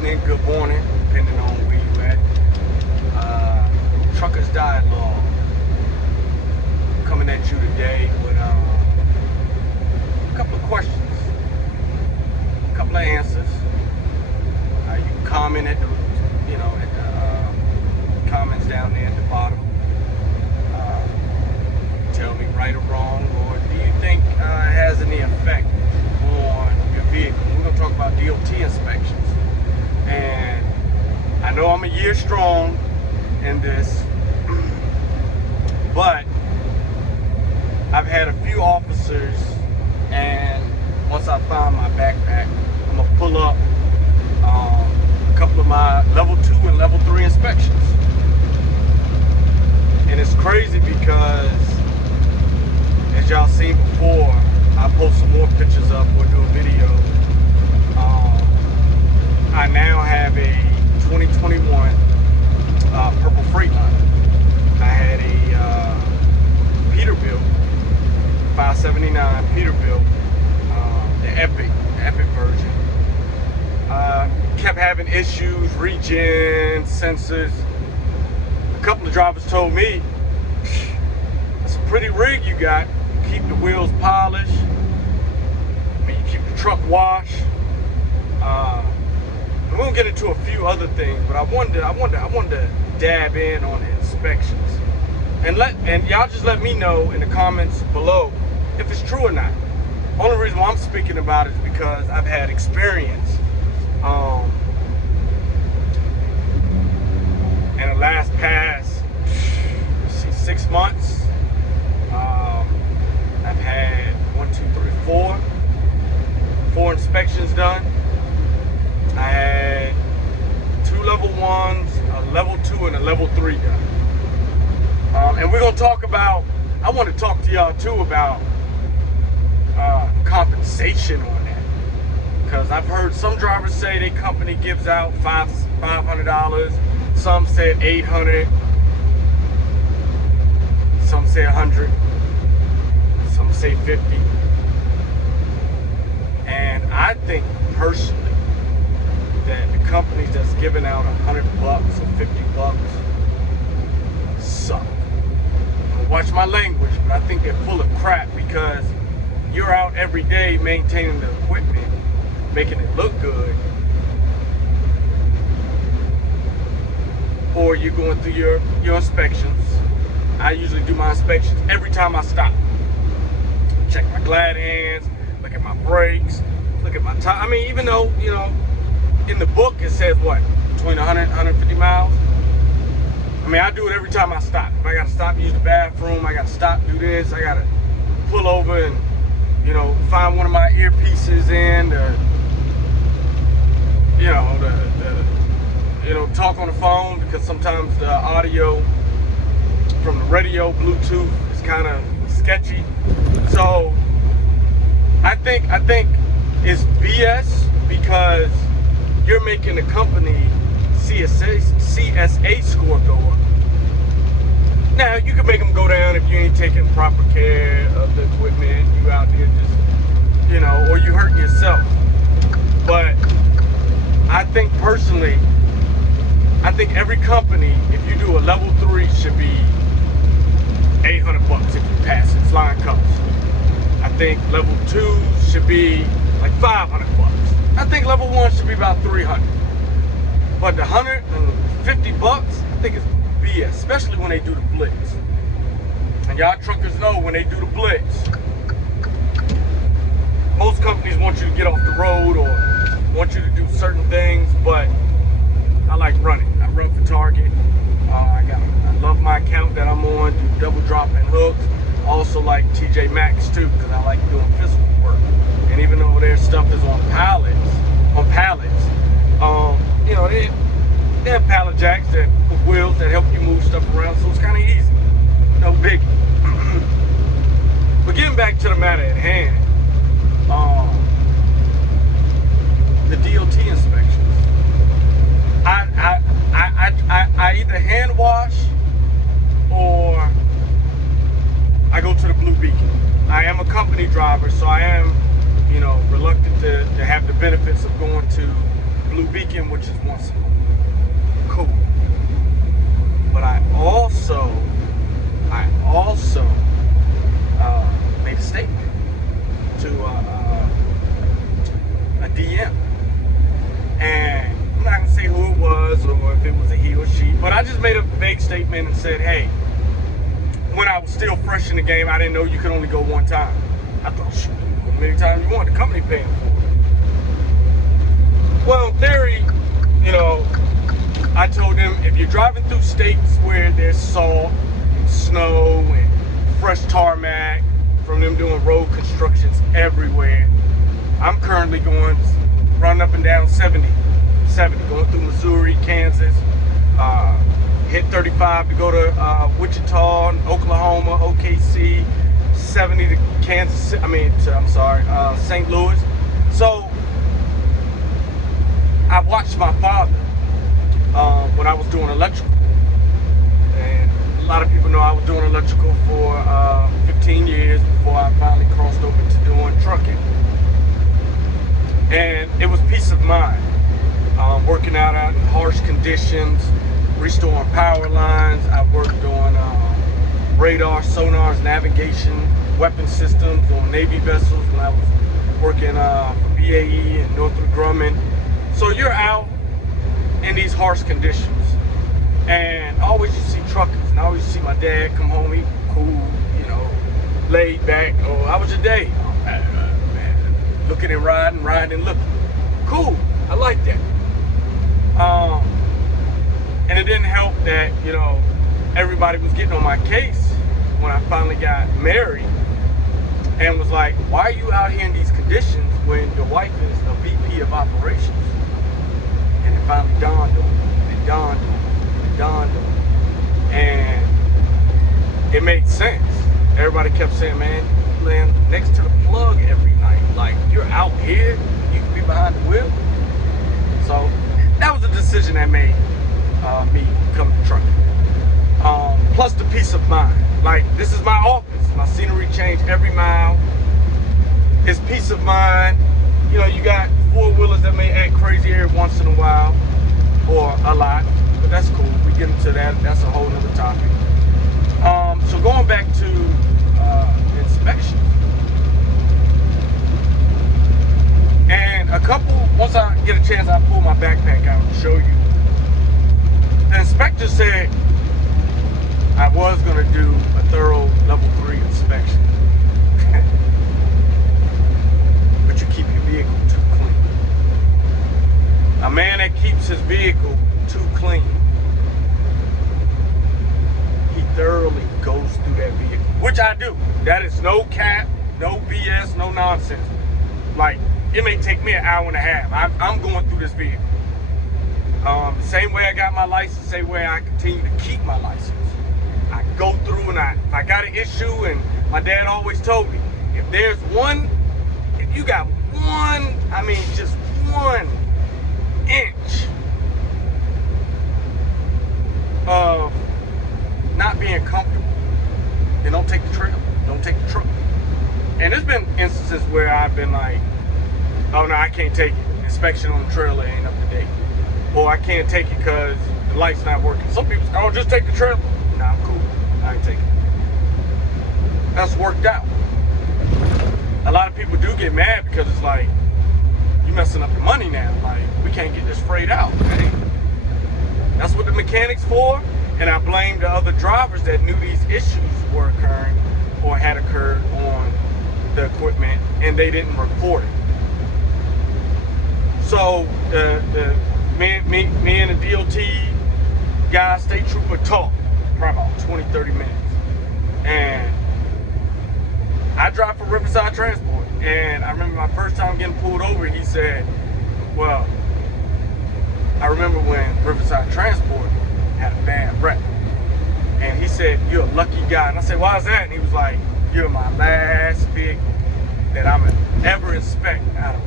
evening, good morning, depending on where you at. Truckers Dialogue coming at you today with a couple of questions, a couple of answers. You can comment at the, comments down there at the bottom. Tell me right or wrong, or do you think it has any effect on your vehicle? We're going to talk about DOT inspections. And I know I'm a year strong in this, but I've had a few officers, and once I find my backpack, I'm going to pull up a couple of my level 2 and level 3 inspections. And it's crazy because, as y'all seen before, I'll post some more pictures up or do a video. I now have a 2021 purple Freightliner. I had a Peterbilt, 579 Peterbilt, the Epic version. Kept having issues, regen, sensors. A couple of drivers told me, "That's a pretty rig you got. Keep the wheels polished. You keep the truck washed." We're gonna get into a few other things, but I wanted to dab in on the inspections, and y'all just let me know in the comments below if it's true or not. Only reason why I'm speaking about it is because I've had experience in the last past 6 months. I've had 4 inspections done. I had 2 level 1s, a level 2, and a level 3 done. And we're gonna talk about, I want to talk to y'all too about compensation on that. Because I've heard some drivers say their company gives out $500, some said $800, some say $100, some say $50. And I think personally that the companies that's giving out $100 or $50 suck. Watch my language, but I think they're full of crap, because you're out every day maintaining the equipment, making it look good, or you're going through your inspections. I usually do my inspections every time I stop. Check my glad hands, look at my brakes, look at my tire. I mean, even though, in the book it says what, between 100 and 150 miles. I mean, I do it every time I stop. If I gotta stop, use the bathroom, I gotta stop, do this, I gotta pull over and, find one of my earpieces in, talk on the phone, because sometimes the audio from the radio, Bluetooth, is kind of sketchy. So I think it's BS, because you're making the company CSA score go up. Now, you can make them go down if you ain't taking proper care of the equipment, you out there just, or you hurt yourself. But I think personally, every company, if you do a level 3, should be $800 if you pass it, flying colors. I think level 2 should be like $500. I think level 1 should be about $300. But the $150, I think it's BS, especially when they do the blitz. And y'all truckers know, when they do the blitz, most companies want you to get off the road or want you to do certain things, but I like running. I run for Target. I love my account that I'm on, do double drop and hooks. I also like TJ Maxx too, because I like doing physical work. And even though their stuff is on pallets, they have pallet jacks with wheels that help you move stuff around, so it's kind of easy. No biggie. But getting back to the matter at hand, the DOT inspections. I either hand wash or I go to the Blue Beacon. I am a company driver, so I am, reluctant to have the benefits of going to blue beacon, which is once a month. Cool. But I also made a statement to a DM, and I'm not gonna say who it was or if it was a he or she, but I just made a vague statement and said, hey, when I was still fresh in the game, I didn't know you could only go one time. I thought, shoot, as many times you want, the company paying for it. Well, in theory, you know, I told them, if you're driving through states where there's salt, snow, and fresh tarmac from them doing road constructions everywhere, I'm currently running up and down 70, going through Missouri, Kansas, hit 35 to go to Wichita, Oklahoma, OKC, 70 to Kansas, St. Louis. So I watched my father when I was doing electrical, and a lot of people know I was doing electrical for 15 years before I finally crossed over to doing trucking. And it was peace of mind, working out in harsh conditions, restoring power lines. I worked on radar, sonars, navigation, weapon systems on Navy vessels when I was working for BAE and Northrop Grumman. So you're out in these harsh conditions, and always you see truckers, and I always see my dad come home, he cool, you know, laid back. Oh, how was your day? Oh, man. Looking and riding and looking. Cool, I like that. And it didn't help that, you know, everybody was getting on my case when I finally got married, and was like, why are you out here in these conditions when your wife is a VP of operations? And it finally dawned on me. And it made sense. Everybody kept saying, man, you laying next to the plug every night. Like, you're out here, you can be behind the wheel. So that was a decision that made me come to trucking. Plus the peace of mind. Like, this is my office. My scenery changed every mile. It's peace of mind. You know, you got four-wheelers that may act crazy every once in a while, or a lot, but that's cool. We get into that. That's a whole nother topic. So going back to inspection. And once I get a chance, I'll pull my backpack out and show you. The inspector said I was going to do a thorough level 3 inspection. But you keep your vehicle too clean. A man that keeps his vehicle too clean, he thoroughly goes through that vehicle, which I do. That is no cap, no BS, no nonsense. Like, it may take me an hour and a half. I'm going through this vehicle. Same way I got my license, same way I continue to keep my license. I go through and if I got an issue, and my dad always told me, if you got just 1 inch of not being comfortable, then don't take the trail, don't take the truck. And there's been instances where I've been like, oh no, I can't take it. Inspection on the trailer ain't up to date. Or I can't take it because the light's not working. Some people say, oh, just take the trailer. Nah, I'm cool. I ain't taking it. That's worked out. A lot of people do get mad because it's like, you messing up the money now. Like, we can't get this freight out. Hey, that's what the mechanic's for. And I blame the other drivers that knew these issues were occurring or had occurred on the equipment, and they didn't report it. So me and the DOT guy, state trooper, talked for about 20-30 minutes. And I drive for Riverside Transport, and I remember my first time getting pulled over, he said, well, I remember when Riverside Transport had a bad rep. And he said, you're a lucky guy. And I said, why is that? And he was like, you're my last vehicle that I'm gonna ever inspect out of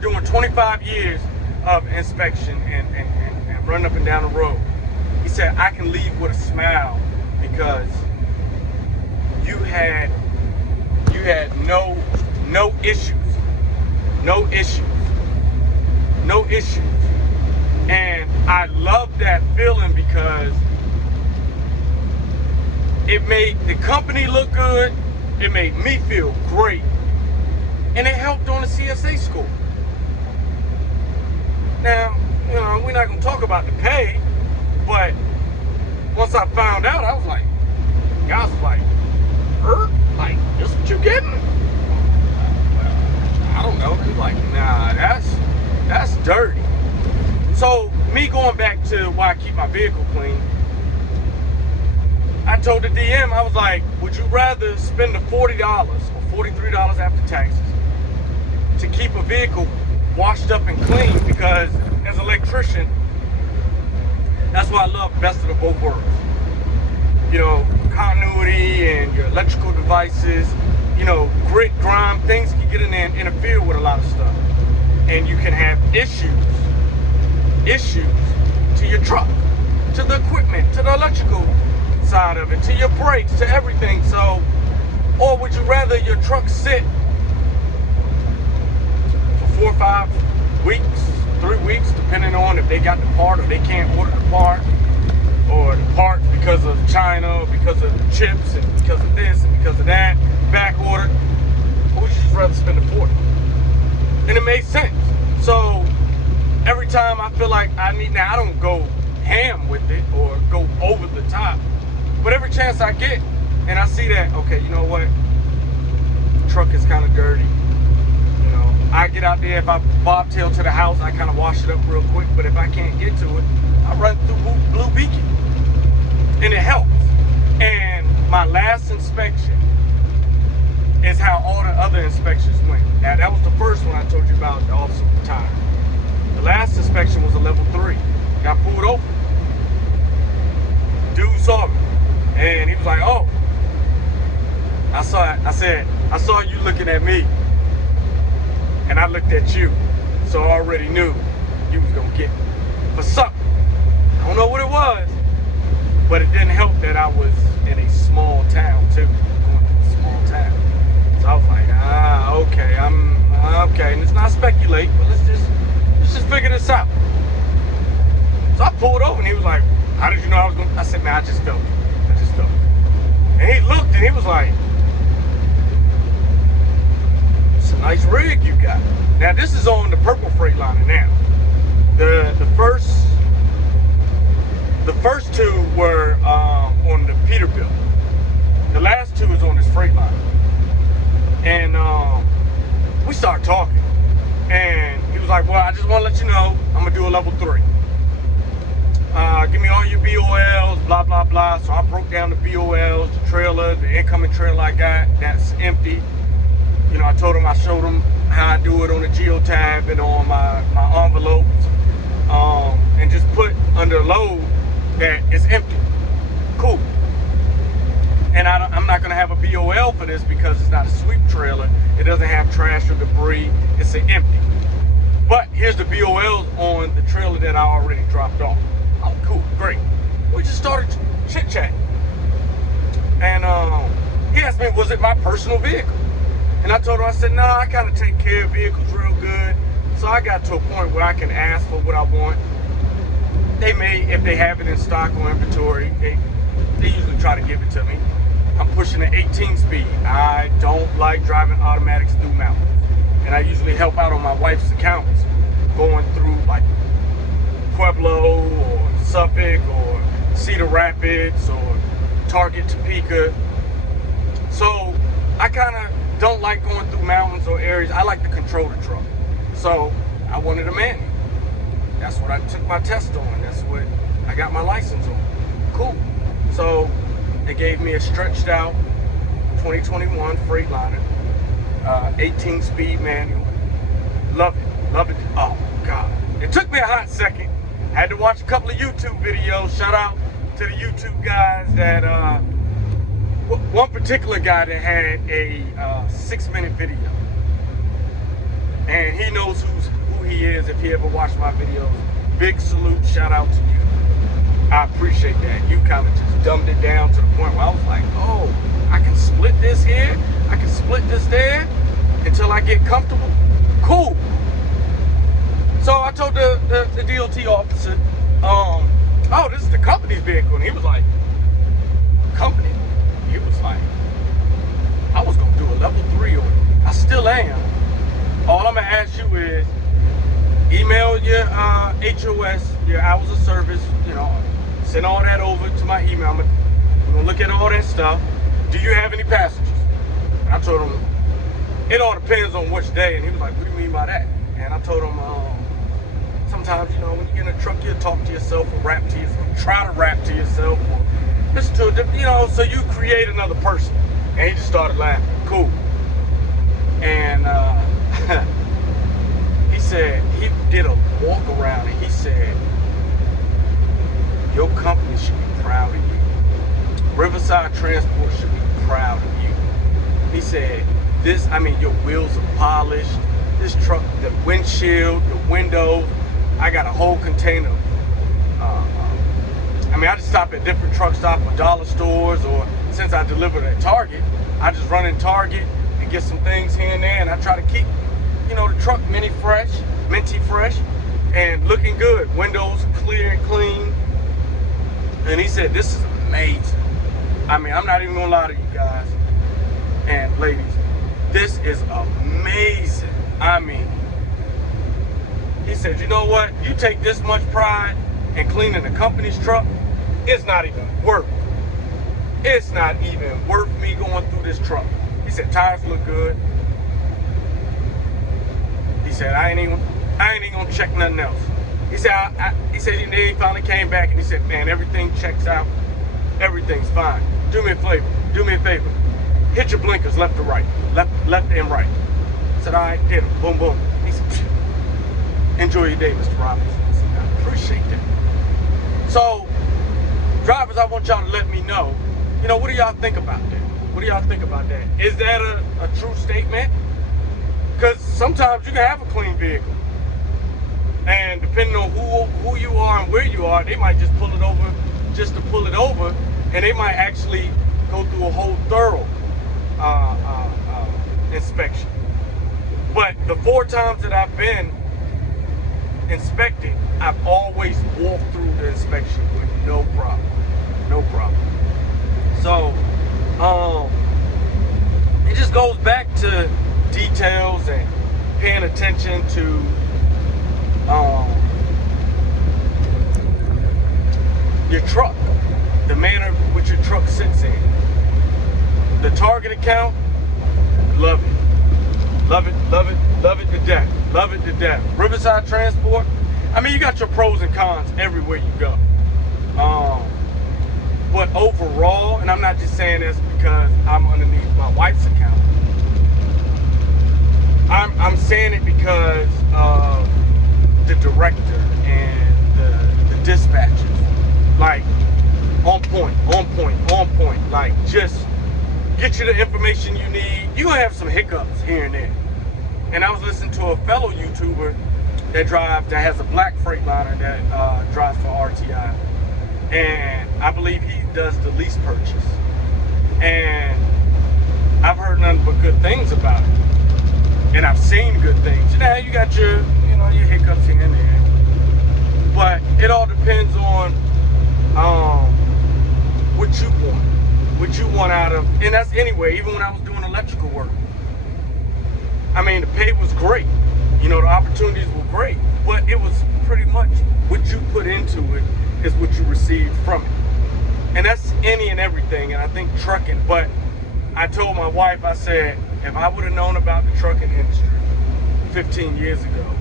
doing 25 years of inspection and running up and down the road. He said, I can leave with a smile because you had no issues. no issues. And I love that feeling because it made the company look good, it made me feel great, and it helped on the CSA score. Now, you know, we're not gonna talk about the pay, but once I found out, I was like, guys was like, like, this what you getting? I don't know. He's like, nah, that's dirty. So me going back to why I keep my vehicle clean, I told the DM, I was like, would you rather spend the $40 or $43 after taxes to keep a vehicle washed up and clean? Because as an electrician, that's why I love best of the both worlds. You know, continuity and your electrical devices, you know, grit, grime, things can get in there and interfere with a lot of stuff. And you can have issues to your truck, to the equipment, to the electrical side of it, to your brakes, to everything. So, or would you rather your truck sit for 4 or 5 weeks, 3 weeks, depending on if they got the part or they can't order the part, or the parts because of China, or because of the chips, and because of this, and because of that, back order, or would you just rather spend the 40? And it made sense. So every time I feel like I need, now I don't go ham with it or go over the top, but every chance I get and I see that, okay, you know what, the truck is kind of dirty, you know, I get out there, if I bobtail to the house, I kind of wash it up real quick, but if I can't get to it, I run through Blue Beacon, and it helps. And my last inspection is how all the other inspections went. Now, that was the first one I told you about, the officer retired. The last inspection was a level 3. Got pulled over. Dude saw me, and he was like, oh. I said, I saw you looking at me, and I looked at you, so I already knew you was gonna get me for something. I don't know what it was, but it didn't help that I was in a small town too, going to a small town. So I was like, okay, okay, and let's not speculate, but let's just figure this out. So I pulled over, and he was like, how did you know I was gonna? I said, man, I just felt it. And he looked, and he was like, it's a nice rig you got. Now this is on the purple Freightliner now. The first two were on the Peterbilt. The last two is on this Freightliner. And we started talking. And he was like, well, I just want to let you know, I'm going to do a level 3. Give me all your BOLs, blah, blah, blah. So I broke down the BOLs, the trailer, the incoming trailer I got, that's empty. You know, I told him, I showed him how I do it on the geotab and on my envelopes. And just put under load that it's empty. Cool. And I'm not going to have a BOL for this because it's not a sweep trailer. It doesn't have trash or debris. It's an empty. But here's the BOLs on the trailer that I already dropped off. Oh, cool, great. We just started chit-chatting. And he asked me, was it my personal vehicle? And I told him, I said, no, I kind of take care of vehicles real good. So I got to a point where I can ask for what I want. They may, if they have it in stock or inventory, they usually try to give it to me. I'm pushing an 18 speed. I don't like driving automatics through mountains. And I usually help out on my wife's accounts, going through like Pueblo or Suffolk or Cedar Rapids or Target, Topeka. So I kind of don't like going through mountains or areas. I like to control the truck. So I wanted a manual. That's what I took my test on. That's what I got my license on. Cool. So they gave me a stretched out 2021 Freightliner, 18 speed manual. Love it. Love it. Oh God. It took me a hot second. I had to watch a couple of YouTube videos. Shout out to the YouTube guys that, one particular guy that had a 6-minute video. And he knows who he is if he ever watched my videos. Big salute, shout out to you. I appreciate that. You kind of just dumbed it down to the point where I was like, oh, I can split this here, I can split this there until I get comfortable. Cool. So I told the DOT officer, oh, this is the company's vehicle. And he was like, company? He was like, I was going to do a level 3 on it. I still am. All I'm going to ask you is, email your HOS, your hours of service, you know, send all that over to my email. We're going to look at all that stuff. Do you have any passengers? And I told him, it all depends on which day. And he was like, what do you mean by that? And I told him, sometimes, you know, when you get in a truck, you'll talk to yourself or rap to yourself, try to rap to yourself, or listen to it, you know, so you create another person. And he just started laughing. Cool. And he said, he did a walk around and he said, your company should be proud of you. Riverside Transport should be proud of you. He said, your wheels are polished. This truck, the windshield, the windows, I got a whole container. I just stop at different truck stops or dollar stores, or since I delivered at Target, I just run in Target and get some things here and there, and I try to keep, you know, the truck minty fresh, and looking good. Windows clear and clean. And he said, this is amazing. I'm not even gonna lie to you guys and ladies. This is amazing. He said, you know what? You take this much pride in cleaning the company's truck, it's not even worth it. It's not even worth me going through this truck. He said, tires look good. He said, I ain't even gonna check nothing else. He said, he finally came back and he said, man, everything checks out. Everything's fine. Do me a favor. Hit your blinkers left to right, left and right. I said, all right, hit them, boom, boom. He said, enjoy your day, Mr. Robbins. I said, I appreciate that. So, drivers, I want y'all to let me know, you know, what do y'all think about that? What do y'all think about that? Is that a true statement? Because sometimes you can have a clean vehicle. And depending on who you are and where you are, they might just pull it over just to pull it over, and they might actually go through a whole thorough inspection. But the 4 times that I've been inspected, I've always walked through the inspection with no problem. No problem. So, it just goes back to details and paying attention to your truck, the manner in which your truck sits in. The Target account, love it. Love it to death. Love it to death. Riverside Transport, you got your pros and cons everywhere you go. But overall, and I'm not just saying this because I'm underneath my wife's account, I'm saying it because of the director and the dispatchers. Like, on point. Like, just get you the information you need. You're gonna have some hiccups here and there. And I was listening to a fellow YouTuber that has a black Freightliner that drives for RTI. And I believe he does the lease purchase. And I've heard nothing but good things about it. And I've seen good things. You know, you got your hiccups here and there. But it all depends on what you want out of, and that's anyway, even when I was doing electrical work. The pay was great. You know, the opportunities were great, but it was pretty much what you put into it is what you received from it. And that's any and everything, and I think trucking. But I told my wife, I said, if I would have known about the trucking industry 15 years ago,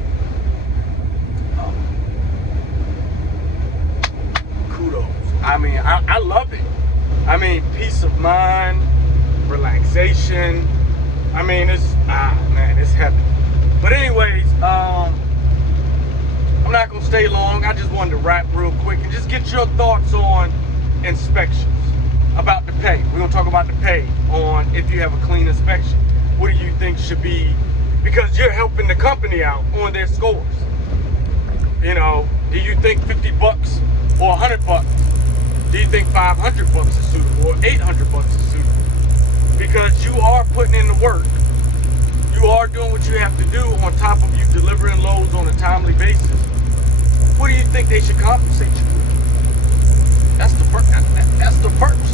kudos. I love it. Peace of mind, relaxation. It's heaven. But anyways, I'm not gonna stay long. I just wanted to wrap real quick and just get your thoughts on inspections, about the pay. We're gonna talk about the pay on if you have a clean inspection. What do you think should be, because you're helping the company out on their scores. You know, do you think 50 bucks or 100 bucks? Do you think 500 bucks is suitable or 800 bucks is suitable? Because you are putting in the work. You are doing what you have to do on top of you delivering loads on a timely basis. they should compensate you. That's the that's the perks.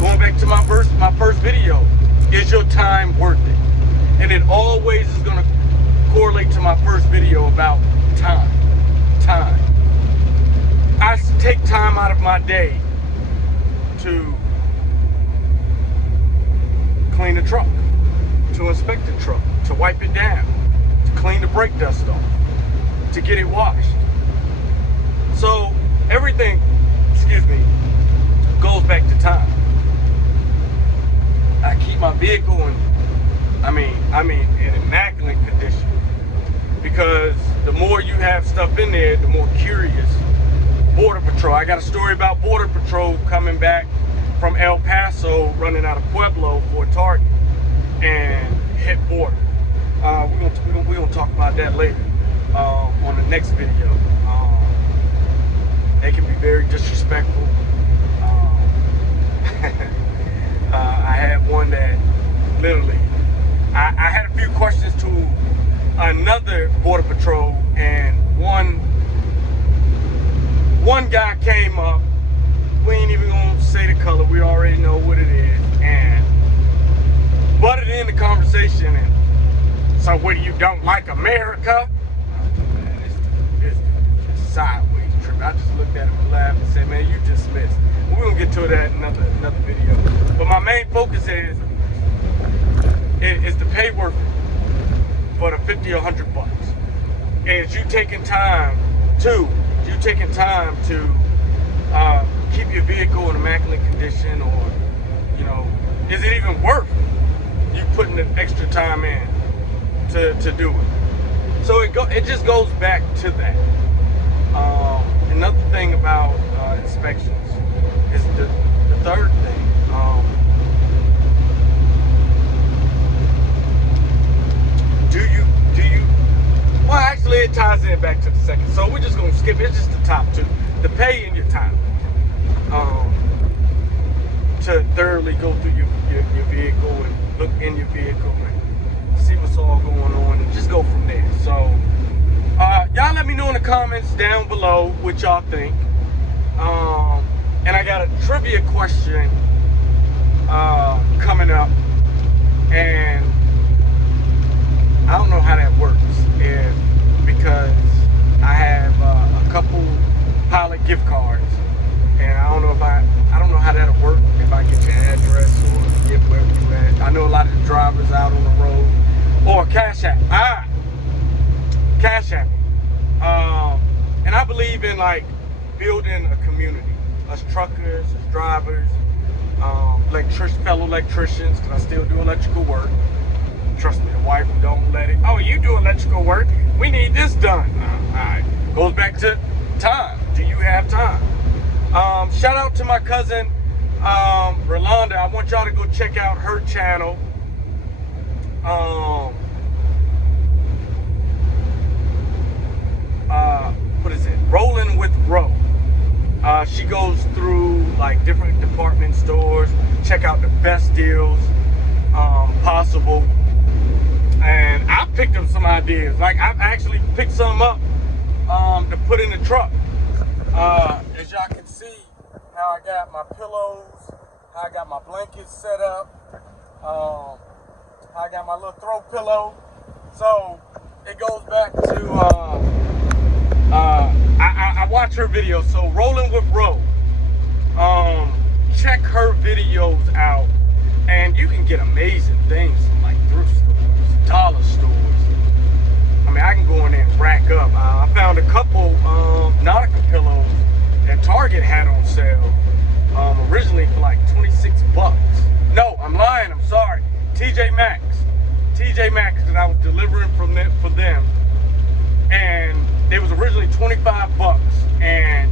Going back to my first video, is your time worth it? And it always is going to correlate to my first video about time. I take time out of my day to clean the truck, to inspect the truck, to wipe it down, to clean the brake dust off, to get it washed. So everything, goes back to time. I keep my vehicle in, in immaculate condition, because the more you have stuff in there, the more curious Border Patrol. I got a story about Border Patrol coming back from El Paso, running out of Pueblo for a target and hit border. We're gonna talk about that later on the next video. They can be very disrespectful. I had one that literally, I had a few questions to another Border Patrol, and one guy came up. We ain't even gonna say the color, we already know what it is, and butted in the conversation. And so, what, do you don't like America? Man, it's sideways trip. I just looked at him and laughed and said, man, you dismissed. We're gonna get to that in another video. But my main focus is the pay worth it for the 50 or 100 bucks. Is you taking time to keep your vehicle in immaculate condition, or is it even worth you putting the extra time in to do it? So it just goes back to that. Another thing about inspections is the third thing. Well, actually, it ties in back to the second. So we're just gonna skip it. It's just the top two: the pay and your time. To thoroughly go through your vehicle and look in your vehicle and see what's all going on, and just go from there. So y'all let me know in the comments down below what y'all think. And I got a trivia question coming up, and I don't know how that works, because I have a couple Pilot gift cards, and I don't know how that'll work, if I get your address or get wherever you at. I know a lot of the drivers out on the road, or Cash App. Cash App. And I believe in building a community. Us truckers, us drivers, fellow electricians, because I still do electrical work. Trust me, the wife don't let it. Oh, you do electrical work? We need this done. All right. Goes back to time. Do you have time? Shout out to my cousin, Rolanda. I want y'all to go check out her channel. What is it? Rolling with Ro. She goes through different department stores, check out the best deals possible. And I picked up some ideas. I've actually picked some up to put in the truck. As y'all can see, how I got my pillows, how I got my blankets set up, how I got my little throw pillow. So it goes back to I watch her videos. So Rolling with Ro, check her videos out, and you can get amazing things from thrift stores, dollar stores. I can go in there and rack up. I found a couple Nautica pillows that Target had on sale, originally for 26 bucks. No, I'm lying, I'm sorry. TJ Maxx, that I was delivering for them, and they was originally 25 bucks. And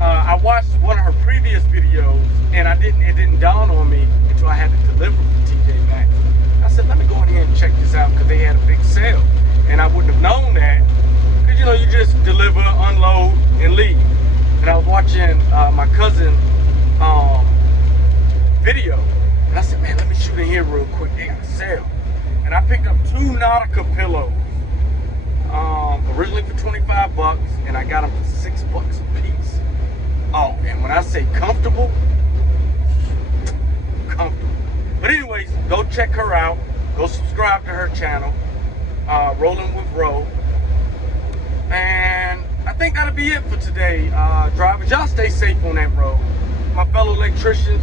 I watched one of her previous videos, and it didn't dawn on me until I had to deliver for TJ Maxx. I said, let me go in here and check this out, because they had a big sale. And I wouldn't have known that, because you just deliver, unload, and leave. And I was watching my cousin video, and I said, man, let me shoot in here real quick. They got a sale. And I picked up 2 Nautica pillows rolling with Ro. And I think that'll be it for today, drivers. Y'all stay safe on that road. My fellow electricians,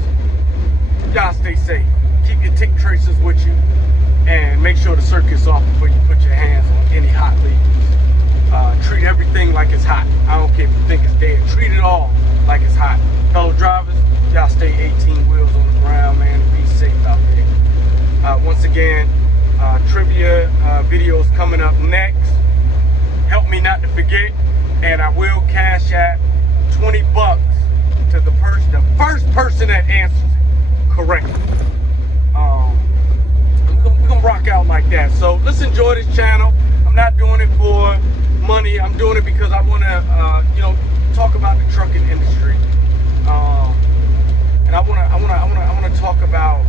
y'all stay safe. Keep your tick tracers with you, and make sure the circuit's off before you put your hands on any hot leads. Treat everything like it's hot. I don't care if you think it's dead. Treat it all like it's hot. Fellow drivers, y'all stay 18 wheels on the ground, man. Be safe out there. Once again, trivia videos coming up next. Help me not to forget, and I will cash out $20 to the first person that answers it correctly. We're gonna rock out like that. So let's enjoy this channel. I'm not doing it for money. I'm doing it because I want to, talk about the trucking industry. And I want to talk about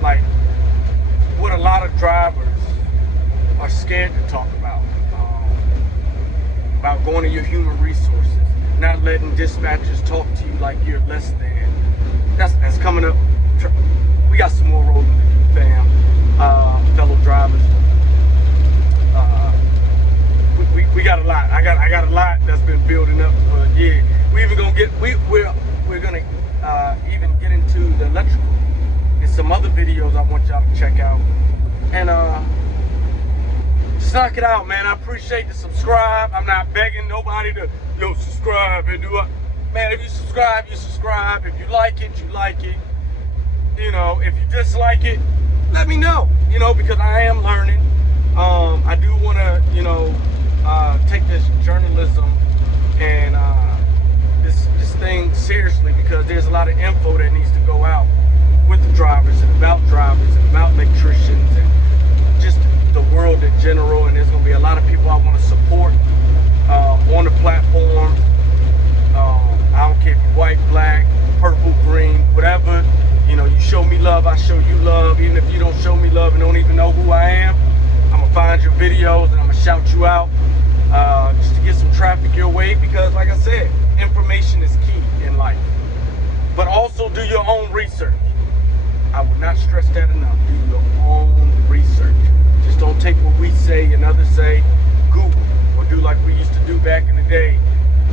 like what a lot of drivers are scared to talk about. About going to your human resources, not letting dispatchers talk to you like you're less than. That's coming up. We got some more rolling to do, fam. Fellow drivers. We got a lot. I got a lot that's been building up for a year. We're gonna even get into the electrical and some other videos I want y'all to check out. And just knock it out, man. I appreciate the subscribe. I'm not begging nobody to subscribe and do it. Man, if you subscribe, you subscribe. If you like it, you like it. If you dislike it, let me know. Because I am learning. I do want to, take this journalism and this thing seriously, because there's a lot of info that needs to go out with the drivers and about electricians and just the world in general. And there's going to be a lot of people I want to support on the platform. I don't care if you're white, black, purple, green, whatever. You show me love, I show you love. Even if you don't show me love and don't even know who I am, I'm gonna find your videos and I'm gonna shout you out just to get some traffic your way, because like I said, information is key in life. But also do your own research. I would not stress that enough. Do your own research. Just don't take what we say and others say. Google, or do like we used to do back in the day.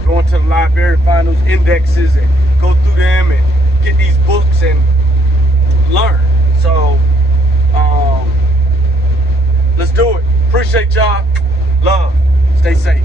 Go into the library, find those indexes and go through them and get these books and learn. So let's do it. Appreciate y'all. Love. Stay safe.